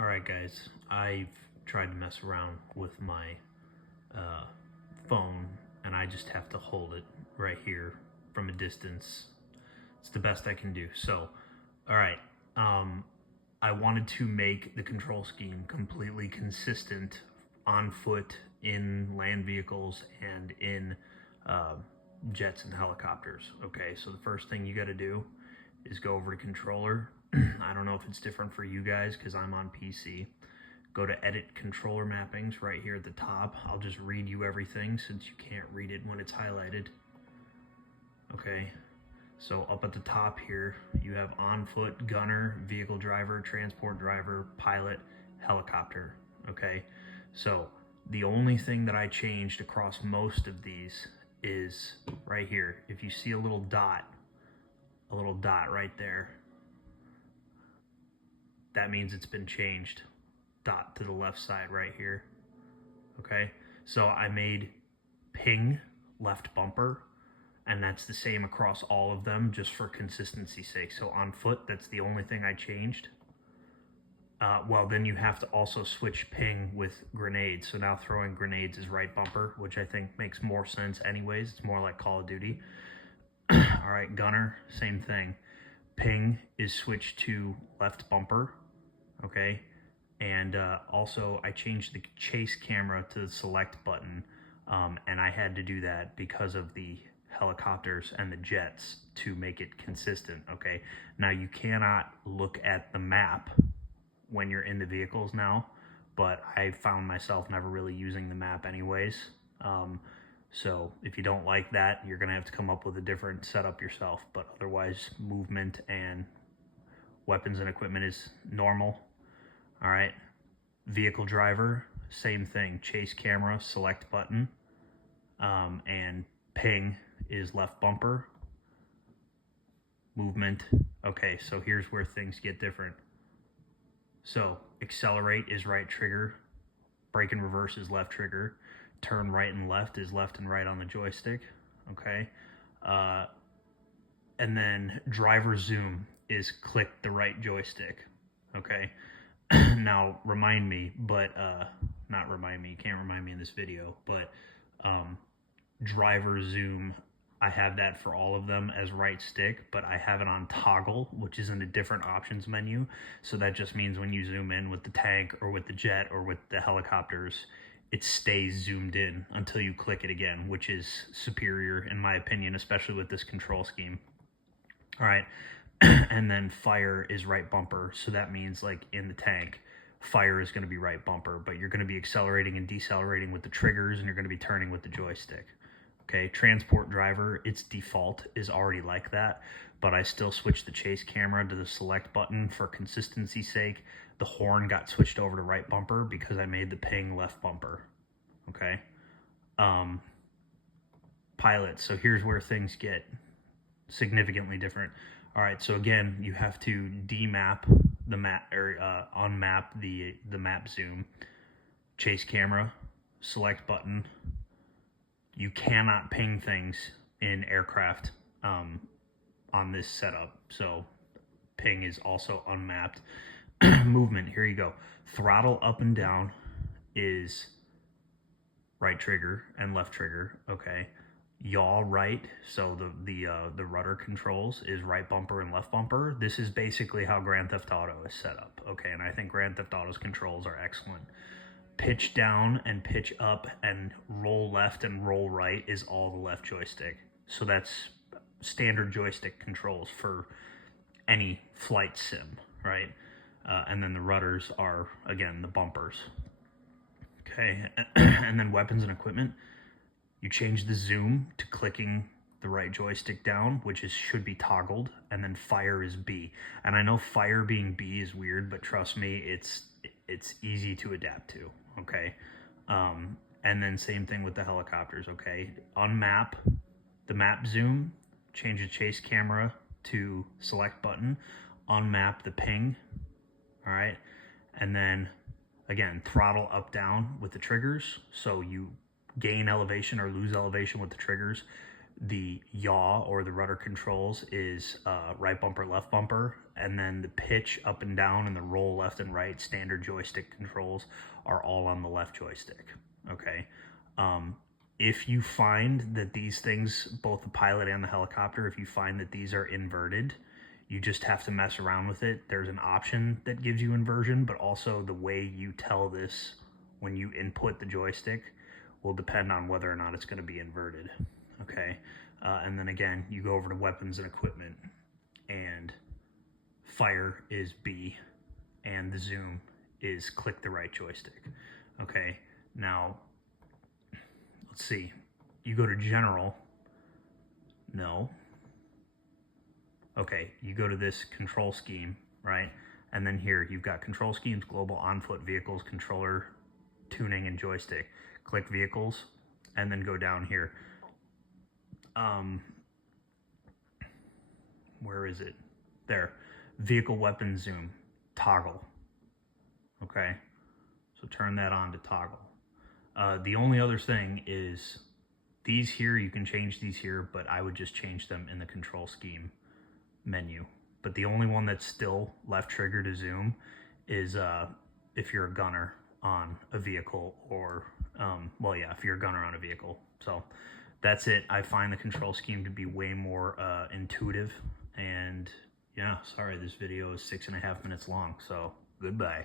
Alright guys, I've tried to mess around with my uh, phone and I just have to hold it right here from a distance. It's the best I can do. So, alright, I wanted to make the control scheme completely consistent on foot, in land vehicles, and in uh, jets and helicopters. Okay, so the first thing you got to do is go over to controller. I don't know if it's different for you guys because I'm on PC. Go to edit controller mappings right here at the top. I'll just read you everything since you can't read it when it's highlighted. Okay, so up at the top here, you have on foot, gunner, vehicle driver, transport driver, pilot, helicopter. Okay, so the only thing that I changed across most of these is right here. If you see a little dot right there, that means it's been changed. Dot to the left side right here. Okay, so I made ping left bumper, and that's the same across all of them just for consistency's sake. So on foot, that's the only thing I changed. Well, then you have to also switch ping with grenades. So now throwing grenades is right bumper, which I think makes more sense anyways. It's more like Call of Duty. All right, gunner, same thing. Ping is switched to left bumper, okay? And also I changed the chase camera to the select button, and I had to do that because of the helicopters and the jets to make it consistent, okay? Now you cannot look at the map when you're in the vehicles now, but I found myself never really using the map anyways. So if you don't like that, you're gonna have to come up with a different setup yourself, but otherwise movement and weapons and equipment is normal. All right, vehicle driver, same thing, chase camera, select button, and ping is left bumper. Movement, okay, so here's where things get different. So accelerate is right trigger, brake and reverse is left trigger, turn right and left is left and right on the joystick, okay? And then driver zoom is click the right joystick, okay? Now remind me, but not remind me, you can't remind me in this video, but driver zoom, I have that for all of them as right stick, but I have it on toggle, which is in a different options menu. So that just means when you zoom in with the tank or with the jet or with the helicopters, it stays zoomed in until you click it again, which is superior in my opinion, especially with this control scheme. All right, and then fire is right bumper, so that means like in the tank, fire is going to be right bumper, but you're going to be accelerating and decelerating with the triggers, and you're going to be turning with the joystick. Okay, transport driver, its default is already like that, but I still switched the chase camera to the select button for consistency's sake. The horn got switched over to right bumper because I made the ping left bumper. Okay, pilot, so here's where things get significantly different. All right, so again, you have to demap the map, or unmap the map zoom, chase camera, select button. You cannot ping things in aircraft on this setup, so ping is also unmapped. Movement, here you go. Throttle up and down is right trigger and left trigger, okay? Yaw right, so the rudder controls is right bumper and left bumper. This is basically how Grand Theft Auto is set up, okay? And I think Grand Theft Auto's controls are excellent. Pitch down and pitch up and roll left and roll right is all the left joystick. So that's standard joystick controls for any flight sim, right? And then the rudders are, again, the bumpers. Okay, and then weapons and equipment. You change the zoom to clicking the right joystick down, which should be toggled, and then fire is B. And I know fire being B is weird, but trust me, it's easy to adapt to, okay? And then same thing with the helicopters, okay? Unmap the map zoom, change the chase camera to select button, unmap the ping, all right? And then, again, throttle up, down with the triggers, so you gain elevation or lose elevation with the triggers. The yaw or the rudder controls is right bumper, left bumper, and then the pitch up and down and the roll left and right standard joystick controls are all on the left joystick. Okay. If you find that these things, both the pilot and the helicopter, if you find that these are inverted, you just have to mess around with it. There's an option that gives you inversion, but also the way you tell this when you input the joystick will depend on whether or not it's going to be inverted. Okay. And then again, you go over to weapons and equipment, and fire is B, and the zoom is click the right joystick. Okay. Now, let's see. You go to general. No. Okay, you go to this control scheme, right? And then here you've got control schemes, global, on foot, vehicles, controller, tuning, and joystick. Click vehicles, and then go down here. Where is it? There. Vehicle weapon zoom. Toggle. Okay, so turn that on to toggle. The only other thing is these here, you can change these here, but I would just change them in the control scheme menu. But the only one that's still left trigger to zoom is if you're a gunner on a vehicle, or well, yeah, if you're a gunner on a vehicle. So that's it. I find the control scheme to be way more intuitive. And yeah, sorry, this video is 6.5 minutes long, so goodbye.